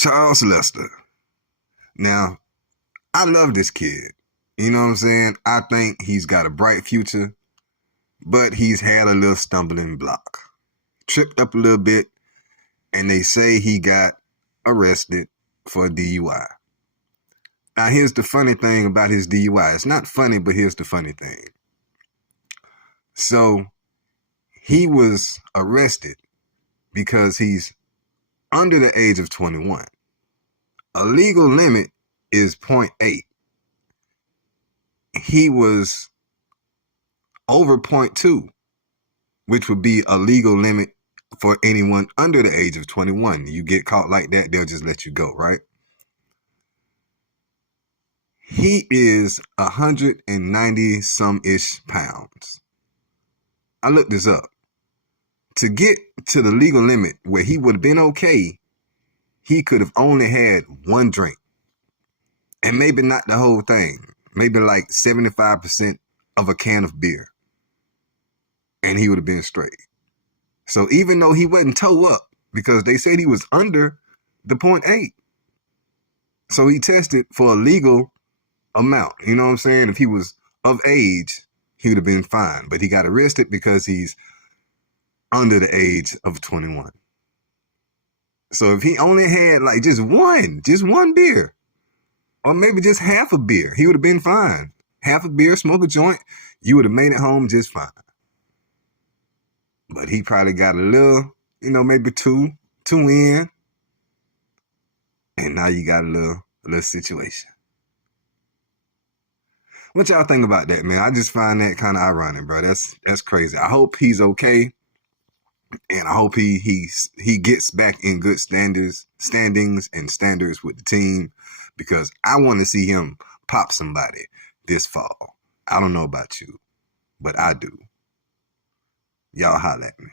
Charles Lester. Now, I love this kid. You know what I'm saying? I think he's got a bright future, but he's had a little stumbling block. Tripped up a little bit, and they say he got arrested for DUI. Now, here's the funny thing about his DUI. It's not funny, but here's the funny thing. So, he was arrested because he's under the age of 21. A legal limit is 0.8. He was over 0.2, which would be a legal limit for anyone under the age of 21. You get caught like that, they'll just let you go, right? He is 190 some-ish pounds. I looked this up. To get to the legal limit where he would have been okay, he could have only had one drink. And maybe not the whole thing. Maybe like 75% of a can of beer. And he would have been straight. So even though he wasn't toe up, because they said he was under the 0.8. So he tested for a legal amount. You know what I'm saying? If he was of age, he would have been fine. But he got arrested because he's under the age of 21. So if he only had like just one beer, or maybe just half a beer, he would have been fine. Half a beer, smoke a joint, you would have made it home just fine. But he probably got a little, maybe two in, and now you got a little situation. What y'all think about that, man? I just find that kind of ironic, bro. That's crazy. I hope he's okay, and I hope he gets back in good standings and standards with the team, because I want to see him pop somebody this fall. I don't know about you, but I do. Y'all holler at me.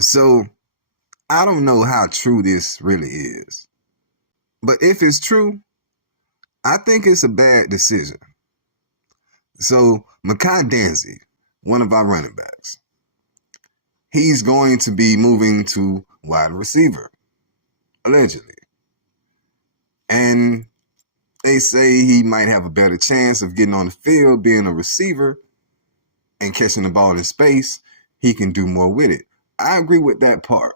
So, I don't know how true this really is, but if it's true, I think it's a bad decision. So, Mekhi Danzey, one of our running backs, he's going to be moving to wide receiver, allegedly. And they say he might have a better chance of getting on the field being a receiver and catching the ball in space. He can do more with it. I agree with that part.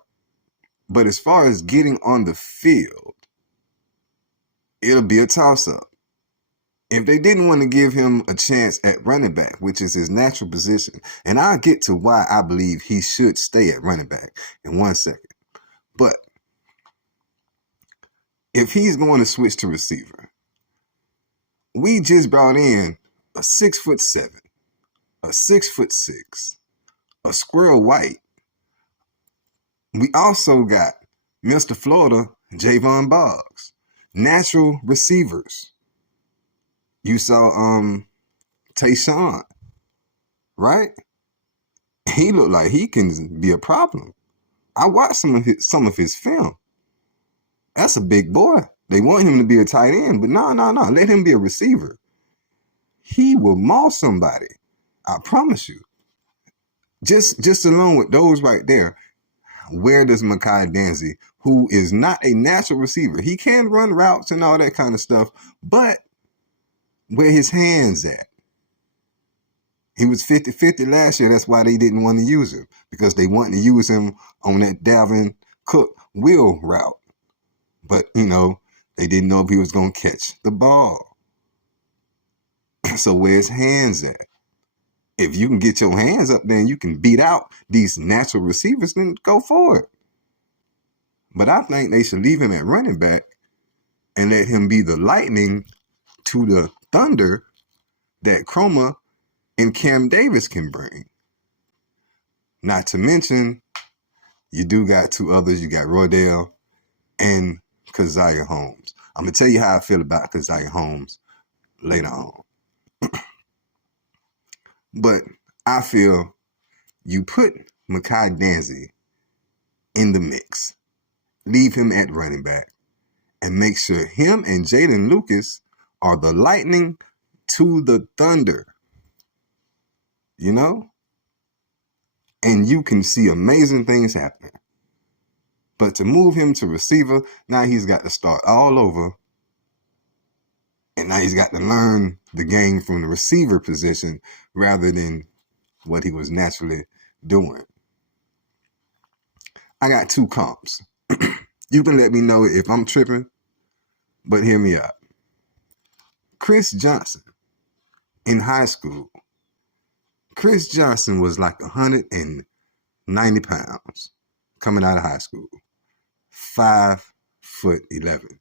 But as far as getting on the field, it'll be a toss-up. If they didn't want to give him a chance at running back, which is his natural position, and I'll get to why I believe he should stay at running back in 1 second. But if he's going to switch to receiver, we just brought in a 6'7", a 6'6", a Squirrel White. We also got Mr. Florida, Javon Boggs, natural receivers. You saw Tayshawn, right? He looked like he can be a problem. I watched some of his film. That's a big boy. They want him to be a tight end, but no. Let him be a receiver. He will maul somebody. I promise you. Just alone with those right there, where does Mekhi Danzey, who is not a natural receiver, he can run routes and all that kind of stuff, but where his hands at? He was 50-50 last year. That's why they didn't want to use him, because they wanted to use him on that Dalvin Cook wheel route. But, they didn't know if he was going to catch the ball. So where his hands at? If you can get your hands up there and you can beat out these natural receivers, then go for it. But I think they should leave him at running back and let him be the lightning to the thunder that Chroma and Cam Davis can bring. Not to mention, you do got two others. You got Roydell and Keziah Holmes. I'm going to tell you how I feel about Keziah Holmes later on. But I feel you put Mekhi Danzey in the mix, leave him at running back, and make sure him and Jaden Lucas are the lightning to the thunder. And you can see amazing things happening. But to move him to receiver, now he's got to start all over. And now he's got to learn the game from the receiver position rather than what he was naturally doing. I got 2 comps. You can let me know if I'm tripping, but hear me out. Chris Johnson in high school. Chris Johnson was like 190 pounds coming out of high school. 5'11",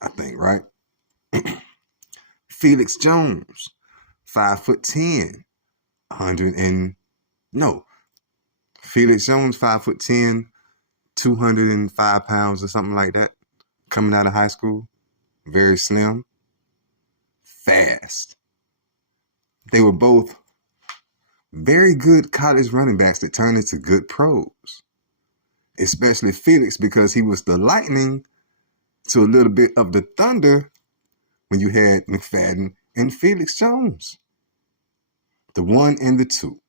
I think, right? Felix Jones, 5'10", Felix Jones, 5'10", 205 pounds or something like that, coming out of high school. Very slim, fast. They were both very good college running backs that turned into good pros. Especially Felix, because he was the lightning to a little bit of the thunder when you had McFadden and Felix Jones. The 1 and the 2.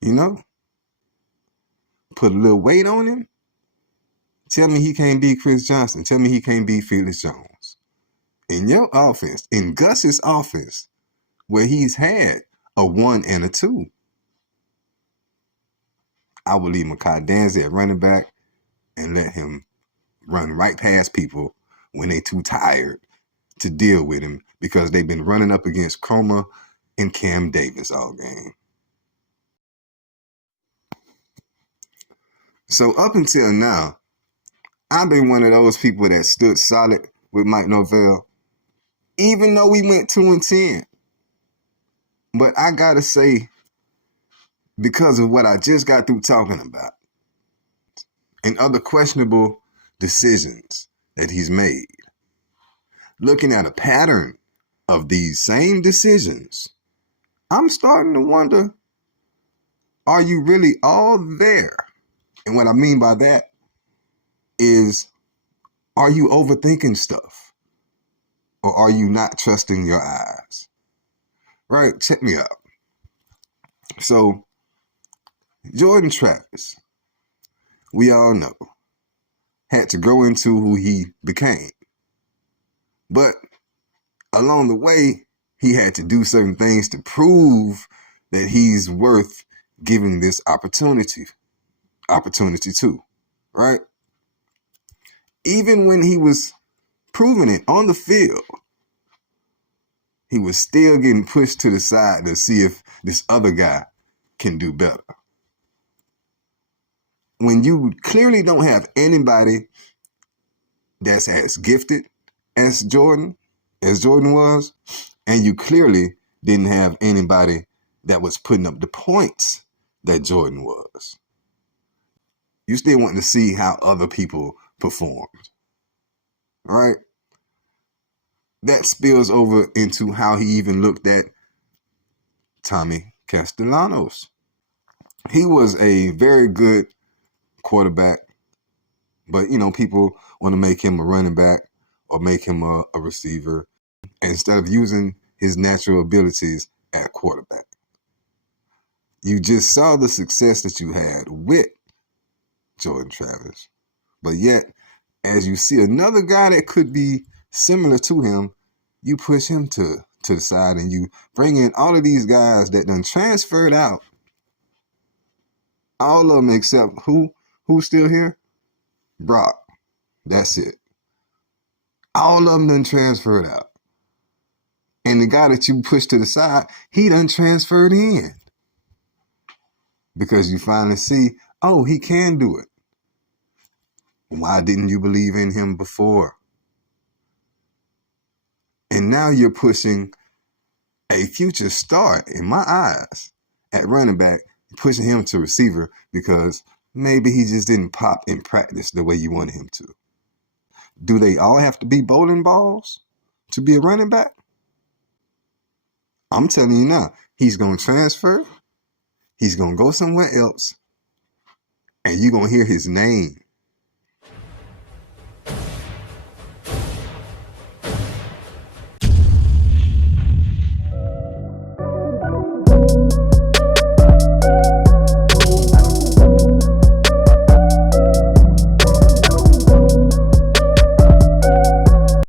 You know? Put a little weight on him. Tell me he can't beat Chris Johnson. Tell me he can't beat Felix Jones. In your offense, in Gus's offense, where he's had a 1 and a 2, I would leave Makai Danzy at running back and let him run right past people when they too tired to deal with him because they've been running up against Chroma and Cam Davis all game. So up until now, I've been one of those people that stood solid with Mike Norvell, even though we went 2-10. But I gotta say, because of what I just got through talking about and other questionable decisions that he's made, looking at a pattern of these same decisions, I'm starting to wonder, are you really all there? And what I mean by that is, are you overthinking stuff? Or are you not trusting your eyes? Right? Check me out. So, Jordan Travis, we all know, had to grow into who he became. But along the way, he had to do certain things to prove that he's worth giving this opportunity to, right? Even when he was proving it on the field, he was still getting pushed to the side to see if this other guy can do better. When you clearly don't have anybody that's as gifted as Jordan was, and you clearly didn't have anybody that was putting up the points that Jordan was, you still want to see how other people performed, right? That spills over into how he even looked at Tommy Castellanos. He was a very good quarterback, but, people want to make him a running back or make him a receiver instead of using his natural abilities at quarterback. You just saw the success that you had with Jordan Travis. But yet, as you see another guy that could be similar to him, you push him to the side and you bring in all of these guys that done transferred out. All of them except who's still here? Brock. That's it. All of them done transferred out. And the guy that you pushed to the side, he done transferred in. Because you finally see, oh, he can do it. Why didn't you believe in him before? And now you're pushing a future star, in my eyes, at running back, pushing him to receiver because maybe he just didn't pop in practice the way you wanted him to. Do they all have to be bowling balls to be a running back? I'm telling you now, he's going to transfer, he's going to go somewhere else, and you're going to hear his name